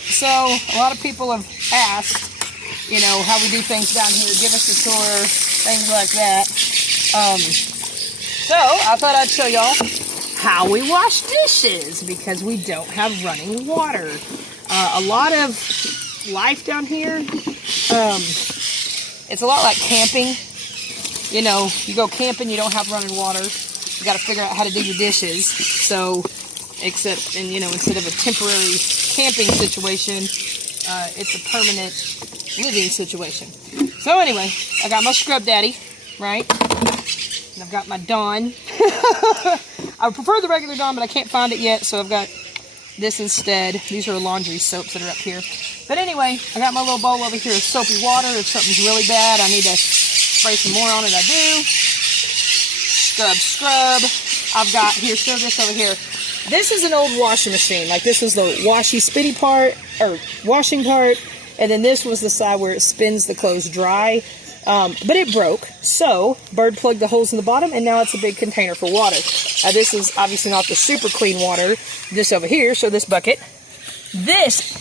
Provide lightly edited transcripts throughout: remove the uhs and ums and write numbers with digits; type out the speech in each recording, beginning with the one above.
So a lot of people have asked, you know, how we do things down here. Give us a tour, things like that. So I thought I'd show y'all how we wash dishes because we don't have running water. A lot of life down here, it's a lot like camping. You know, you go camping, you don't have running water. You got to figure out how to do your dishes. So, except, and you know, instead of a temporary camping situation, it's a permanent living situation. So anyway, I got my Scrub Daddy, right? And I've got my Dawn. I prefer the regular Dawn, but I can't find it yet, so I've got this instead. These are laundry soaps that are up here. But anyway, I got my little bowl over here of soapy water. If something's really bad, I need to spray some more on it. I do. Scrub. I've got here, show this over here. This is an old washing machine. Like this is the washy spitty part, or washing part. And then this was the side where it spins the clothes dry. But it broke. So, Bird plugged the holes in the bottom, and now it's a big container for water. This is obviously not the super clean water. This over here, so this bucket. This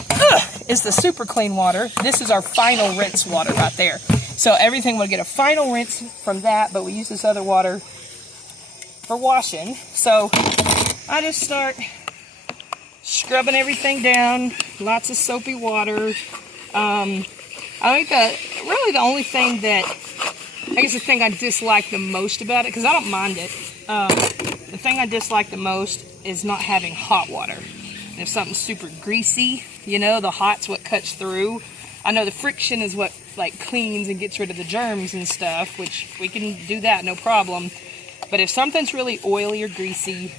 is the super clean water. This is our final rinse water right there. So everything will get a final rinse from that, but we use this other water for washing. So I just start scrubbing everything down. Lots of soapy water. I think that really the only thing that, I guess the thing I dislike the most about it, because I don't mind it, the thing I dislike the most is not having hot water. If something's super greasy, you know, the hot's what cuts through. I know the friction is what like cleans and gets rid of the germs and stuff, which we can do that, no problem. But if something's really oily or greasy,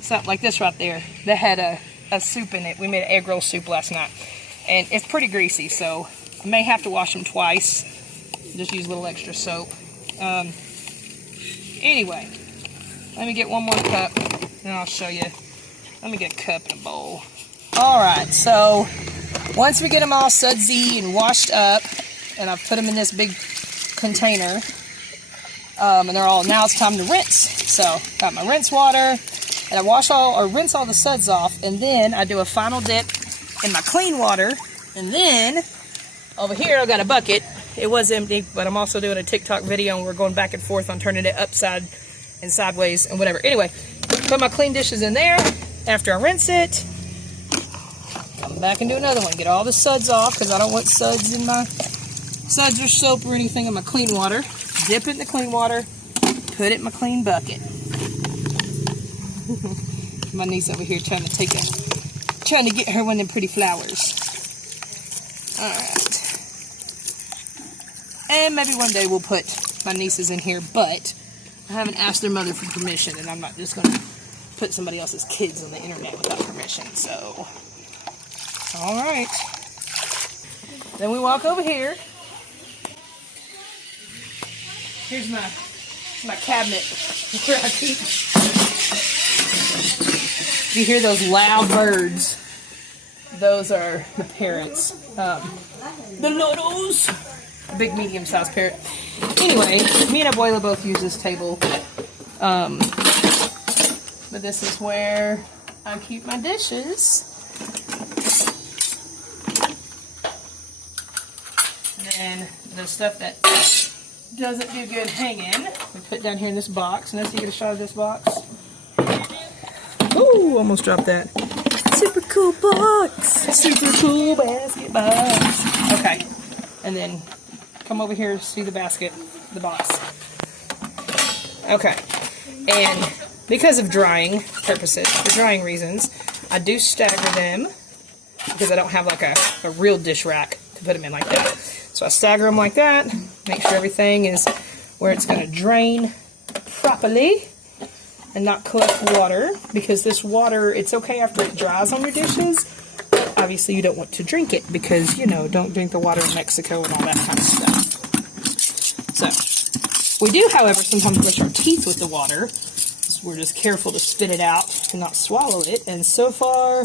something like this right there, that had a soup in it. We made an egg roll soup last night. And it's pretty greasy, so I may have to wash them twice. Just use a little extra soap. Anyway, let me get one more cup, and I'll show you. Let me get a cup and a bowl. Alright, so once we get them all sudsy and washed up, and I've put them in this big container, and they're all, now it's time to rinse. So, got my rinse water, and I rinse all the suds off, and then I do a final dip in my clean water, and then over here I've got a bucket. It was empty, but I'm also doing a TikTok video, and we're going back and forth on turning it upside and sideways and whatever. Anyway, put my clean dishes in there. After I rinse it, come back and do another one. Get all the suds off, because I don't want suds or soap or anything in my clean water. Dip it in the clean water, put it in my clean bucket. My niece over here trying to get her one of them pretty flowers. Alright. And maybe one day we'll put my nieces in here, but I haven't asked their mother for permission, and I'm not just going to put somebody else's kids on the internet without permission, so. Alright. Then we walk over here. Here's my cabinet where I keep. You hear those loud birds? Those are the parrots. The littles. Big medium-sized parrot. Anyway, me and Abuela both use this table. But this is where I keep my dishes. And the stuff that doesn't do good hanging, we put down here in this box. And let's get a shot of this box. Ooh, almost dropped that. Super cool box. Super cool basket box. Okay. And then come over here to see the basket, the box. Okay. And because of drying purposes, for drying reasons, I do stagger them because I don't have like a real dish rack to put them in like that. So I stagger them like that, make sure everything is where it's going to drain properly and not collect water, because this water, it's okay after it dries on your dishes, but obviously you don't want to drink it because, you know, don't drink the water in Mexico and all that kind of stuff. So, we do, however, sometimes brush our teeth with the water. So we're just careful to spit it out and not swallow it. And so far,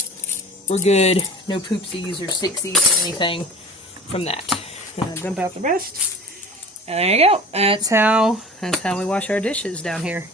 we're good. No poopsies or sicksies or anything from that. And dump out the rest. And there you go. That's how we wash our dishes down here.